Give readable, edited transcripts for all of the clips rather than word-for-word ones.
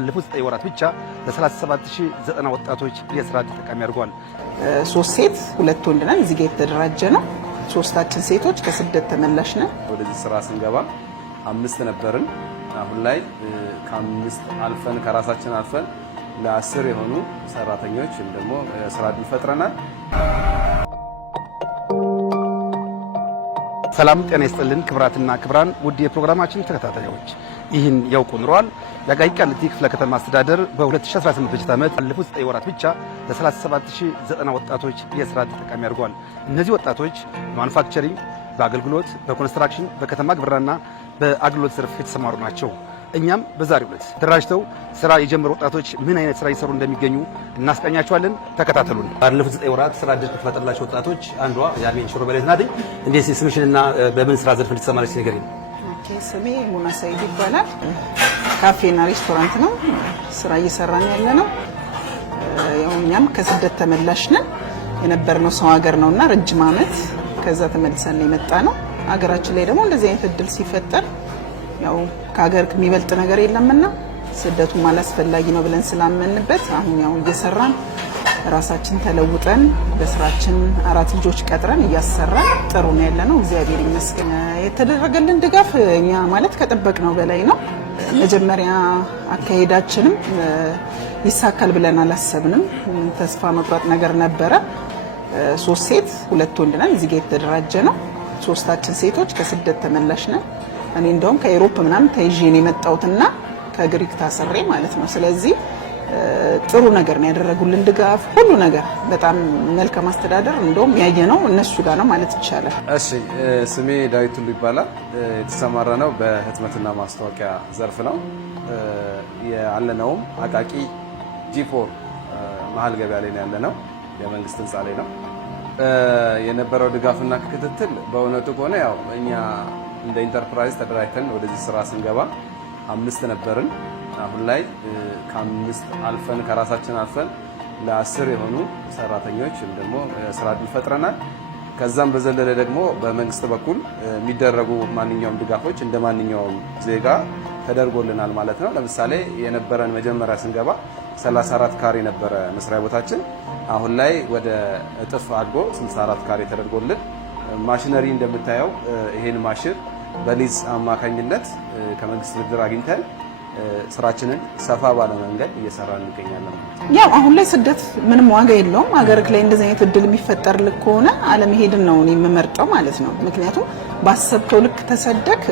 ባለፉት 9 ወራት ብቻ ለ37090 ወጣቶች የስራ ዕድል ተጠቃሚ አድርጓል። 3 ሴት 2 ወንድ ነን። እዚህ ጋር የተደራጀ ነው። 3ታችን ሴቶች ከስደት ተመላሽ ነን። ወደዚህ ስራ ስንገባ 5 ነበርን። አሁን ላይ ከ5 አልፈን ከራሳችን አልፈን ለ10 የሆኑ ሰራተኞች ደግሞ ስራ ዕድል ፈጥረናል። ሰላም ጤና ይስጥልን ክብራትና ክብራን ውድ የፕሮግራማችን ተከታታዮች፣ ይህን ያውቁ ኑሯል። የአቃቂ ቃሊቲ ክፍለ ከተማ አስተዳደር በ2018 በጀት ዓመት ባለፉት 9 ወራት ብቻ ለ37090 ወጣቶች የስራ ዕድል ተጠቃሚ አድርጓል። እነዚህ ወጣቶች በማኑፋክቸሪንግ፣ በአገልግሎት፣ በኮንስትራክሽን፣ በከተማ ግብርናና በአገልግሎት ዘርፍ የተሰማሩ ናቸው። እኛም በዛሬው ዕለት ተደራጅተው ስራ የጀመሩ ወጣቶች ምን አይነት ስራ ይሰሩ እንደሚገኙ እናስቃኛቸዋለን። ተከታተሉን። ባለፉት 9 ወራት ስራ ዕድል ከተፈጠረላቸው ወጣቶች አንዷ ያርሜን ሽሮ በላይ ናት። እንዴት ስምሽንና በምን ስራ ዘርፍ እንድትሰማራች ንገሪኝ። ስሜ ሙና ሰይድ ይባላል። ካፌና ሬስቶራንት ነው ስራ እየሰራን ያለ ነው። ያው እኛም ከስደት ተመላሽ ነን። የነበርነው ሰው ሀገር ነውና ረጅም ዓመት ከዛ ተመልሰን የመጣ ነው። ሀገራችን ላይ ደግሞ እንደዚህ አይነት እድል ሲፈጠር ያው ከሀገር የሚበልጥ ነገር የለምና ስደቱም አላስፈላጊ ነው ብለን ስላመንበት አሁን ያው እየሰራን ራሳችን ተለውጠን በስራችን 4 ልጆች ቀጥረን እያሰራን ጥሩ ነው ያለነው። እግዚአብሔር ይመስገን። የተደረገልን ድጋፍ እኛ ማለት ከጠበቅነው በላይ ነው። መጀመሪያ አካሄዳችንም ይሳካል ብለን አላሰብንም። ተስፋ መቁረጥ ነገር ነበረ። 3 ሴት 2 ወንድ ነን። እዚህ ጋር የተደራጀ ነው። 3ታችን ሴቶች ከስደት ተመላሽ ነን። እኔ እንደውም ከአውሮፓ ምናምን ተይዤ ነው የመጣሁትና ከግሪክ ታሰሬ ማለት ነው። ስለዚህ ጥሩ ነገር ነው ያደረጉልን ድጋፍ፣ ሁሉ ነገር በጣም መልካም አስተዳደር እንደውም ያየነው እነሱ ጋር ነው ማለት ይቻላል። እሺ፣ ስሜ ዳዊት ሁሉ ይባላል። የተሰማራ ነው በህትመትና ማስታወቂያ ዘርፍ ነው። ያለነውም አቃቂ G4 መሀል ገበያ ላይ ነው ያለነው። የመንግስት ህንፃ ላይ ነው የነበረው ድጋፍና ክትትል። በእውነቱ ከሆነ ያው እኛ እንደ ኢንተርፕራይዝ ተደራጅተን ወደዚህ ስራ ስንገባ 5 ነበርን። አሁን ላይ ከ5 አልፈን ከራሳችን አልፈን ለ10 የሆኑ ሰራተኞች ደግሞ ስራ ዕድል ፈጥረናል። ከዛም በዘለለ ደግሞ በመንግስት በኩል የሚደረጉ ማንኛውም ድጋፎች እንደ ማንኛውም ዜጋ ተደርጎልናል ማለት ነው። ለምሳሌ የነበረን መጀመሪያ ስንገባ 34 ካሬ ነበረ መስሪያ ቦታችን። አሁን ላይ ወደ እጥፍ አድጎ 64 ካሬ ተደርጎልን ማሽነሪ እንደምታየው ይሄን ማሽን በሊዝ አማካኝነት ከመንግስት ብድር አግኝተን ስራችንን ሰፋ ባለ መንገድ እየሰራን እንገኛለን። ያው አሁን ላይ ስደት ምንም ዋጋ የለውም። ሀገርክ ላይ እንደዚህ አይነት እድል የሚፈጠርልክ ከሆነ አለመሄድን ነው እኔ የምመርጠው ማለት ነው። ምክንያቱም ባሰብከው ልክ ተሰደክ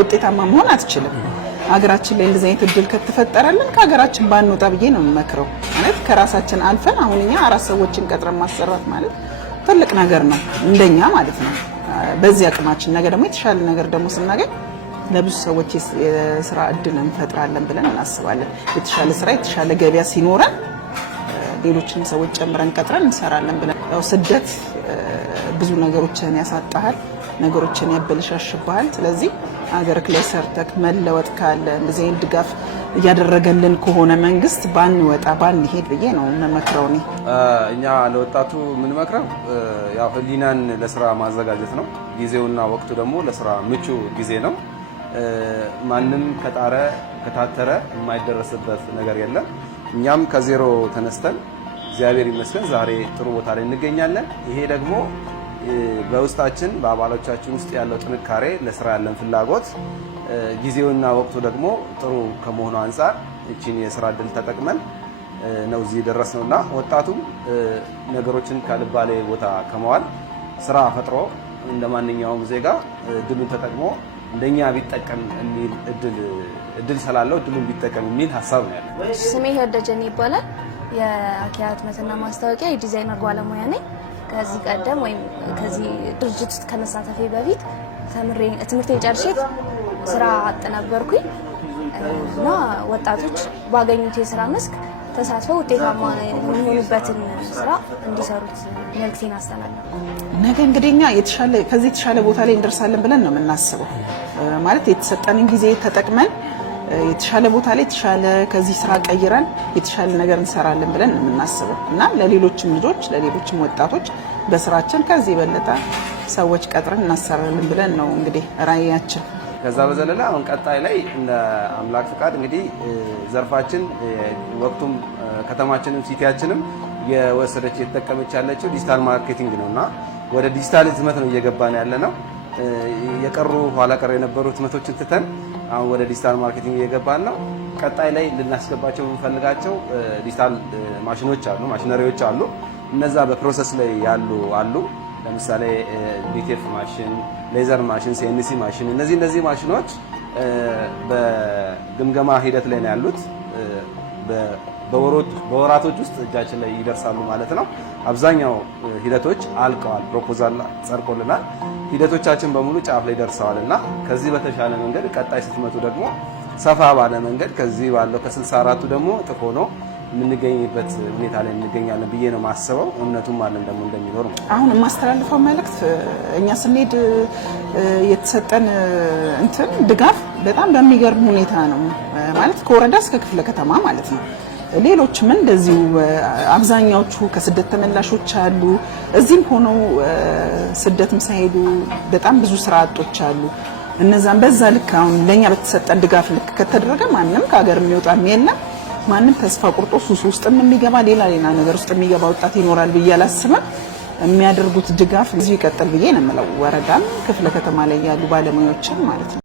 ውጤታማ መሆን አትችልም። ሀገራችን ላይ እንደዚህ አይነት እድል ከተፈጠረልን ከሀገራችን ባንወጣ ብዬ ነው የምመክረው። ማለት ከራሳችን አልፈን አሁን እኛ 4 ሰዎችን ቀጥረን ማሰራት ማለት ትልቅ ነገር ነው እንደኛ ማለት ነው። በዚህ አቅማችን ነገ ደግሞ የተሻለ ነገር ደግሞ ስናገኝ ለብዙ ሰዎች የስራ ዕድል እንፈጥራለን ብለን እናስባለን። የተሻለ ስራ የተሻለ ገበያ ሲኖረን ሌሎችን ሰዎች ጨምረን ቀጥረን እንሰራለን ብለን ያው ስደት ብዙ ነገሮችን ያሳጣሃል፣ ነገሮችን ያበለሻሽብሃል። ስለዚህ ሀገርክ ላይ ሰርተክ መለወጥ ካለ እንደዚህ አይነት ድጋፍ እያደረገልን ከሆነ መንግስት ባንወጣ ባንሄድ ብዬ ነው የምመክረው። እኛ ለወጣቱ የምንመክረው ያው ህሊናን ለስራ ማዘጋጀት ነው። ጊዜውና ወቅቱ ደግሞ ለስራ ምቹ ጊዜ ነው። ማንም ከጣረ ከታተረ የማይደረስበት ነገር የለም። እኛም ከዜሮ ተነስተን እግዚአብሔር ይመስገን ዛሬ ጥሩ ቦታ ላይ እንገኛለን። ይሄ ደግሞ በውስጣችን በአባሎቻችን ውስጥ ያለው ጥንካሬ፣ ለስራ ያለን ፍላጎት፣ ጊዜውና ወቅቱ ደግሞ ጥሩ ከመሆኑ አንፃር እቺን የስራ ዕድል ተጠቅመን ነው እዚህ ደረስነውና ወጣቱም ነገሮችን ካልባሌ ቦታ ከመዋል ስራ ፈጥሮ እንደማንኛውም ዜጋ እድሉን ተጠቅሞ እንደኛ ቢጠቀም የሚል እድል ስላለው እድሉን ቢጠቀም የሚል ሀሳብ ነው ያለው። ስሜ ህደጀን ይባላል። የአኪያ ህትመትና ማስታወቂያ የዲዛይነር ባለሙያ ነኝ። ከዚህ ቀደም ወይም ከዚህ ድርጅት ውስጥ ከመሳተፌ በፊት ትምህርቴን ጨርሼ ስራ አጥ ነበርኩኝ እና ወጣቶች ባገኙት የስራ መስክ ተሳትፈው ውጤታማ የሚሆኑበትን ስራ እንዲሰሩት መልዕክቴን አስተላልፋለሁ። ነገ እንግዲህ እኛ ከዚህ የተሻለ ቦታ ላይ እንደርሳለን ብለን ነው የምናስበው። ማለት የተሰጠንን ጊዜ ተጠቅመን የተሻለ ቦታ ላይ የተሻለ ከዚህ ስራ ቀይረን የተሻለ ነገር እንሰራለን ብለን ነው የምናስበው እና ለሌሎችም ልጆች ለሌሎችም ወጣቶች በስራችን ከዚህ የበለጠ ሰዎች ቀጥረን እናሰራለን ብለን ነው እንግዲህ ራዕያችን። ከዛ በዘለለ አሁን ቀጣይ ላይ እንደ አምላክ ፍቃድ እንግዲህ ዘርፋችን ወቅቱም ከተማችንም ሲቲያችንም የወሰደች የተጠቀመች ያለችው ዲጂታል ማርኬቲንግ ነውና ወደ ዲጂታል ህትመት ነው እየገባን ያለነው። የቀሩ ኋላ ቀር የነበሩ ህትመቶችን ትተን አሁን ወደ ዲጂታል ማርኬቲንግ እየገባን ነው። ቀጣይ ላይ ልናስገባቸው የምንፈልጋቸው ዲጂታል ማሽኖች አሉ፣ ማሽነሪዎች አሉ። እነዛ በፕሮሰስ ላይ ያሉ አሉ። ለምሳሌ ቢቴፍ ማሽን፣ ሌዘር ማሽን፣ ሲኤንሲ ማሽን እነዚህ ማሽኖች በግምገማ ሂደት ላይ ነው ያሉት። በወራቶች ውስጥ እጃችን ላይ ይደርሳሉ ማለት ነው። አብዛኛው ሂደቶች አልቀዋል፣ ፕሮፖዛል ጸድቆልናል። ሂደቶቻችን በሙሉ ጫፍ ላይ ደርሰዋልና ከዚህ በተሻለ መንገድ ቀጣይ ስትመጡ ደግሞ ሰፋ ባለ መንገድ ከዚህ ባለው ከ64ቱ ደግሞ ጥፎ ነው የምንገኝበት ሁኔታ ላይ እንገኛለን ብዬ ነው ማስበው። እምነቱም አለን ደግሞ እንደሚኖር ነው። አሁን የማስተላልፈው መልእክት እኛ ስንሄድ የተሰጠን ድጋፍ በጣም በሚገርም ሁኔታ ነው ማለት ከወረዳ እስከ ክፍለ ከተማ ማለት ነው። ሌሎችም እንደዚሁ አብዛኛዎቹ ከስደት ተመላሾች አሉ። እዚህም ሆነው ስደትም ሳይሄዱ በጣም ብዙ ስራ አጦች አሉ። እነዛም በዛ ልክ አሁን ለኛ በተሰጠን ድጋፍ ልክ ከተደረገ ማንም ከሀገር የሚወጣም የለም። ማንም ተስፋ ቁርጦ ሱስ ውስጥ የሚገባ ሌላ ነገር ውስጥ የሚገባ ወጣት ይኖራል ብዬ አላስብም። የሚያደርጉት ድጋፍ እዚሁ ይቀጥል ብዬ ነው የምለው። ወረዳም ክፍለ ከተማ ላይ ያሉ ባለሙያዎችን ማለት ነው።